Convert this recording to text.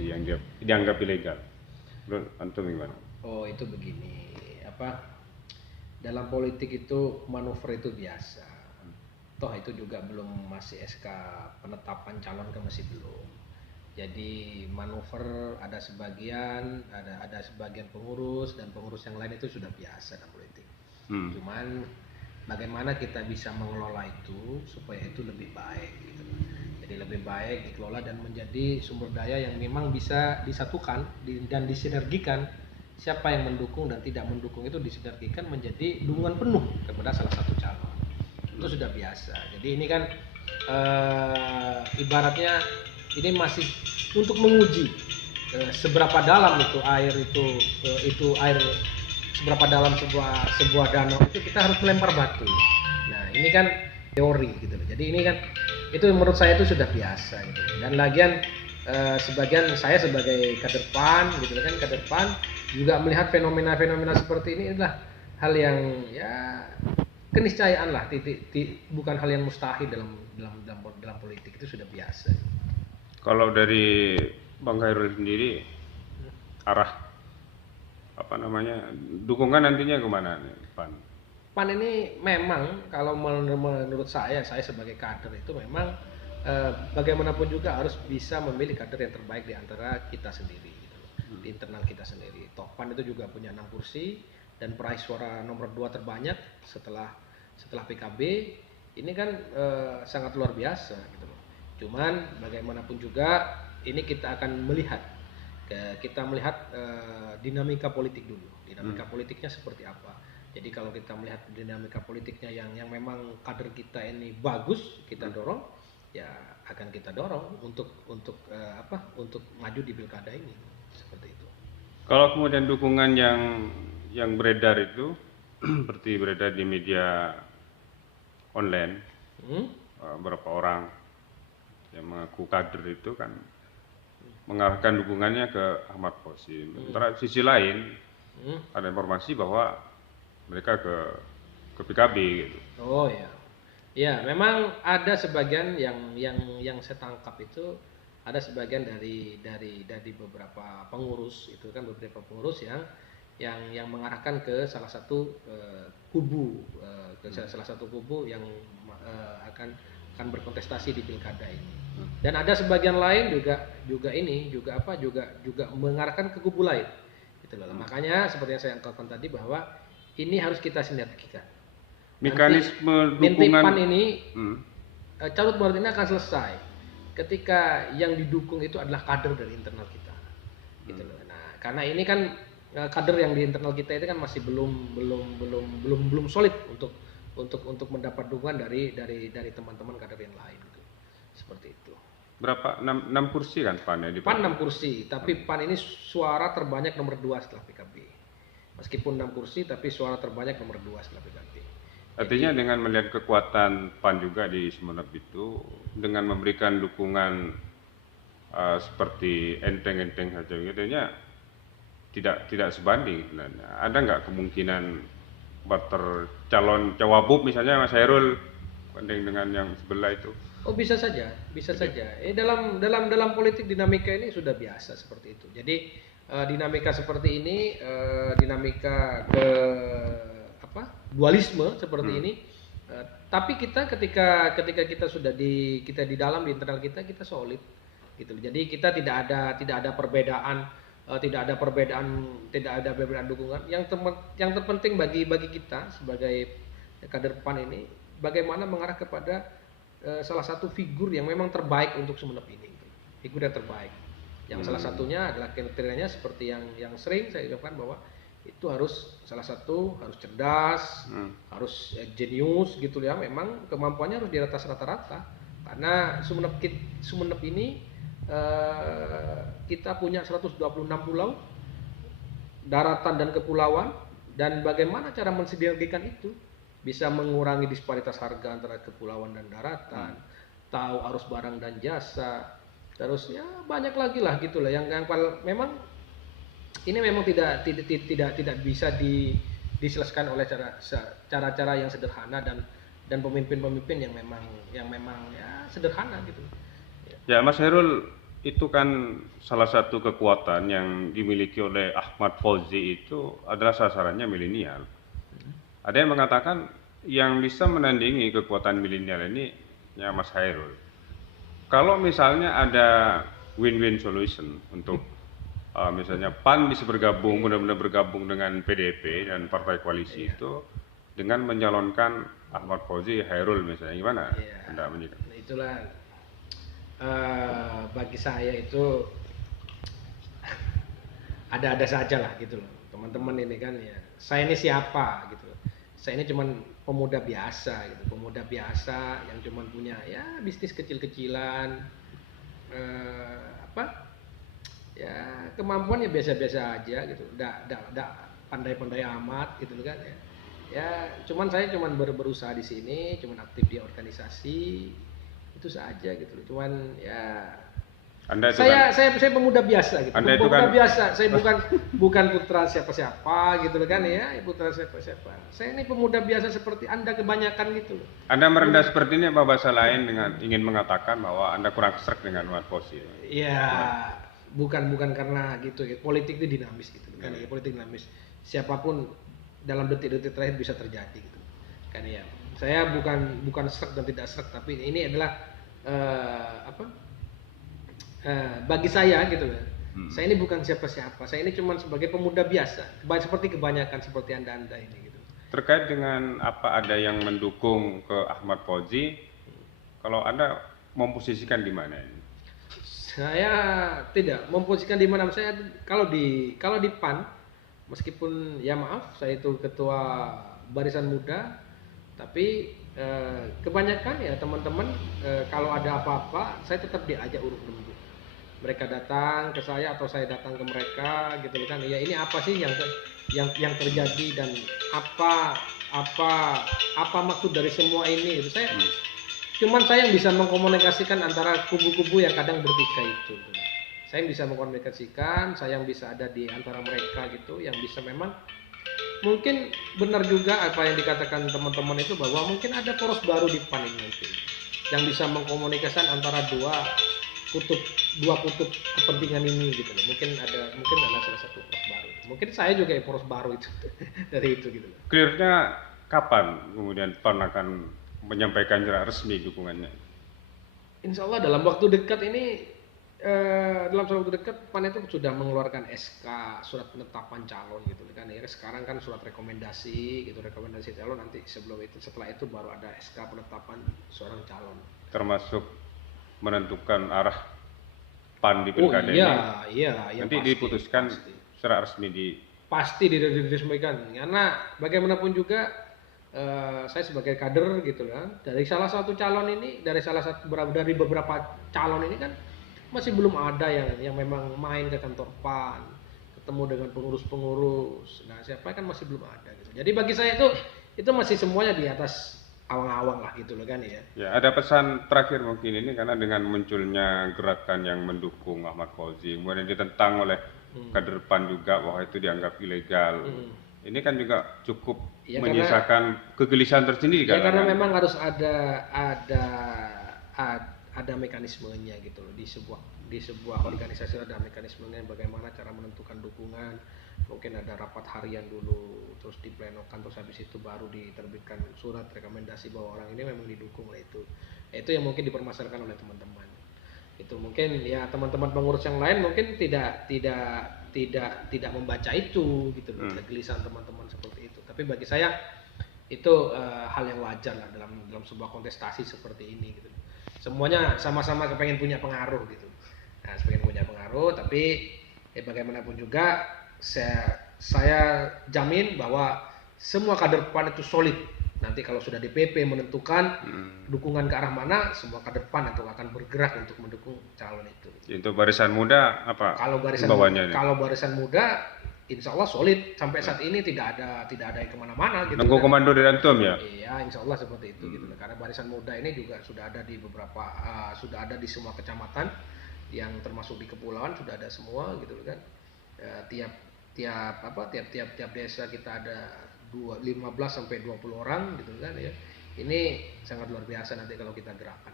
seperti yang dianggap ilegal. Menurut antum gimana? Oh, itu begini, dalam politik itu manuver itu biasa. Toh itu juga belum, masih SK penetapan calon kan masih belum. Jadi manuver ada sebagian, ada sebagian pengurus, dan pengurus yang lain itu sudah biasa dalam politik. Cuman bagaimana kita bisa mengelola itu supaya itu lebih baik gitu. Jadi lebih baik dikelola dan menjadi sumber daya yang memang bisa disatukan dan disinergikan. Siapa yang mendukung dan tidak mendukung itu disinergikan menjadi dukungan penuh kepada salah satu calon. Itu sudah biasa. Jadi ini kan ibaratnya ini masih untuk menguji seberapa dalam itu air seberapa dalam sebuah danau itu kita harus melempar batu. Nah ini kan teori gitu loh. Jadi ini kan itu menurut saya itu sudah biasa gitu. Dan lagian sebagian saya sebagai kader PAN gitu kan, kader PAN juga melihat fenomena-fenomena seperti ini adalah hal yang ya keniscayaan lah, bukan hal yang mustahil dalam politik, itu sudah biasa. Kalau dari Bang Khairul sendiri arah dukungan nantinya kemana nih PAN? PAN ini memang kalau menurut saya sebagai kader itu memang bagaimanapun juga harus bisa memilih kader yang terbaik di antara kita sendiri gitu loh, di internal kita sendiri. Toh PAN itu juga punya 6 kursi dan peraih suara nomor 2 terbanyak setelah PKB. Ini kan sangat luar biasa gitu loh. Cuman bagaimanapun juga ini kita akan melihat dinamika politik dulu. Dinamika politiknya seperti apa. Jadi kalau kita melihat dinamika politiknya yang memang kader kita ini bagus, kita dorong, ya akan kita dorong untuk maju di pilkada ini, seperti itu. Kalau kemudian dukungan yang beredar itu seperti beredar di media online, beberapa orang yang mengaku kader itu kan mengarahkan dukungannya ke Ahmad Qasim. Sementara sisi lain ada informasi bahwa mereka ke PKB gitu. Oh ya. Ya, memang ada sebagian yang saya tangkap itu ada sebagian dari beberapa pengurus itu kan, beberapa pengurus yang mengarahkan ke salah satu kubu salah satu kubu yang akan berkontestasi di pilkada ini. Dan ada sebagian lain juga mengarahkan ke kubu lain. Gitu loh. Makanya seperti yang saya angkatkan tadi bahwa ini harus kita sinergikan. Mekanisme dukungan PAN ini carut marut ini akan selesai ketika yang didukung itu adalah kader dari internal kita. Gitu loh. Nah, karena ini kan kader yang di internal kita itu kan masih belum solid untuk mendapat dukungan dari teman-teman kader yang lain gitu. Seperti itu. Berapa? 6 kursi kan PAN ya di PAN 6 kursi, tapi PAN ini suara terbanyak nomor 2 setelah PKB. Meskipun 6 kursi tapi suara terbanyak nomor 2 setelah PKB. Artinya dengan melihat kekuatan PAN juga di Sumeneb itu, dengan memberikan dukungan seperti enteng-enteng saja katanya tidak sebanding sebenarnya. Ada nggak kemungkinan calon Cawagup misalnya Mas Hairul banding dengan yang sebelah itu? Oh, bisa saja. Dalam politik dinamika ini sudah biasa seperti itu. Jadi dinamika seperti ini, dinamika dualisme seperti ini. Tapi kita ketika kita sudah di dalam di internal kita solid gitu. Jadi kita tidak ada perbedaan, tidak ada perbedaan dukungan. Yang terpenting bagi kita sebagai kader PAN ini bagaimana mengarah kepada salah satu figur yang memang terbaik untuk Sumeneb ini, figur yang terbaik. Yang salah satunya adalah kriterianya seperti yang sering saya ucapkan bahwa itu harus cerdas, harus jenius gitu ya. Memang kemampuannya harus di atas rata-rata. Karena Sumeneb ini kita punya 126 pulau, daratan dan kepulauan, dan bagaimana cara mensinergikan itu bisa mengurangi disparitas harga antara kepulauan dan daratan, tahu arus barang dan jasa, terus ya banyak lagi lah gitulah yang memang ini memang tidak bisa diselesaikan oleh cara-cara yang sederhana dan pemimpin-pemimpin yang memang ya sederhana gitu. Ya Mas Hairul, itu kan salah satu kekuatan yang dimiliki oleh Ahmad Fauzi itu adalah sasarannya milenial. Ada yang mengatakan yang bisa menandingi kekuatan milenial ini ya Mas Hairul. Kalau misalnya ada win-win solution untuk misalnya PAN bisa bergabung, benar-benar bergabung dengan PDIP dan partai koalisi itu dengan menyalonkan Ahmad Fauzi Hairul misalnya, gimana Anda menyikapi? Nah, itulah bagi saya itu ada-ada saja lah gitu loh teman-teman ini kan ya. Saya ini siapa gitu. Saya ini cuman pemuda biasa gitu, pemuda biasa yang cuman punya ya bisnis kecil-kecilan, ya kemampuannya biasa-biasa aja gitu, nggak pandai-pandai amat gitu kan ya. Ya cuman saya berusaha di sini, cuman aktif di organisasi itu saja gitu loh. Cuman ya Anda itu saya pemuda biasa gitu. Anda itu Pemuda biasa. Saya bukan putra siapa-siapa gitu kan ya, putra siapa-siapa. Saya ini pemuda biasa seperti Anda kebanyakan gitu. Anda merendah seperti ini apa bahasa lain dengan ingin mengatakan bahwa Anda kurang srek dengan Ahmad Fauzi? Ya, bukan karena gitu. Politik itu dinamis gitu kan ya, politik dinamis. Siapapun dalam detik-detik terakhir bisa terjadi gitu. Kan ya. Saya bukan srek dan tidak srek, tapi ini adalah bagi saya gitu ya. Saya ini bukan siapa-siapa. Saya ini cuma sebagai pemuda biasa, seperti kebanyakan seperti anda ini gitu. Terkait dengan apa ada yang mendukung ke Ahmad Fauzi, kalau Anda memposisikan di mana ini? Saya tidak memposisikan di mana. Saya kalau di PAN, meskipun ya maaf saya itu ketua barisan muda, tapi kebanyakan ya teman-teman kalau ada apa-apa saya tetap diajak urut rembuk. Mereka datang ke saya atau saya datang ke mereka gitu kan ya, ini apa sih yang terjadi dan apa maksud dari semua ini gitu. Cuman saya yang bisa mengkomunikasikan antara kubu-kubu yang kadang bertikai itu. Saya yang bisa mengkomunikasikan, saya yang bisa ada di antara mereka gitu, yang bisa memang mungkin benar juga apa yang dikatakan teman-teman itu, bahwa mungkin ada poros baru di PAN ini nanti yang bisa mengkomunikasikan antara dua kutub kepentingan ini gitu loh. Mungkin ada salah satu poros baru. Mungkin saya juga poros baru itu dari itu gitu loh. Clearnya kapan kemudian PAN akan menyampaikan secara resmi dukungannya? Insya Allah dalam waktu dekat ini, PAN itu sudah mengeluarkan SK surat penetapan calon gitu kan ya. Sekarang kan surat rekomendasi calon, nanti setelah itu baru ada SK penetapan seorang calon. Termasuk menentukan arah PAN di pilkada ini. Iya, nanti pasti, diputuskan secara resmi pasti diresmikan, karena bagaimanapun juga saya sebagai kader gitu kan, dari salah satu calon ini, dari beberapa calon ini kan masih belum ada yang memang main ke kantor PAN, ketemu dengan pengurus-pengurus. Nah, siapa kan masih belum ada gitu. Jadi bagi saya itu masih semuanya di atas awang-awang lah gitu loh kan ya. Ya, ada pesan terakhir mungkin ini, karena dengan munculnya gerakan yang mendukung Ahmad Fauzi, kemudian ditentang oleh kader PAN juga bahwa itu dianggap ilegal. Ini kan juga cukup menyisakan kegelisahan tersendiri kan. Ya, karena memang harus ada mekanismenya gitu loh, di sebuah organisasi ada mekanismenya bagaimana cara menentukan dukungan. Mungkin ada rapat harian dulu, terus diplenokan, terus habis itu baru diterbitkan surat rekomendasi bahwa orang ini memang didukung lah itu. Itu yang mungkin dipermasalahkan oleh teman-teman. Itu mungkin ya teman-teman pengurus yang lain mungkin tidak membaca itu gitu loh, kegelisahan teman-teman seperti itu. Tapi bagi saya itu hal yang wajar lah dalam sebuah kontestasi seperti ini gitu. Semuanya sama-sama kepengen punya pengaruh gitu. Nah, pengen punya pengaruh, tapi bagaimanapun juga saya jamin bahwa semua kader PAN itu solid. Nanti kalau sudah DPP menentukan dukungan ke arah mana, semua kader PAN itu akan bergerak untuk mendukung calon itu. Untuk barisan muda apa? Kalau barisan muda, insya Allah solid sampai saat ini, tidak ada yang kemana-mana. Gitu, nunggu komando dari antum ya? Iya, insya Allah seperti itu gitu. Karena barisan muda ini juga sudah ada di sudah ada di semua kecamatan yang termasuk di kepulauan, sudah ada semua gitu kan. Tiap desa kita ada 15 sampai 20 orang gitu kan ya. Ini sangat luar biasa nanti kalau kita gerakan.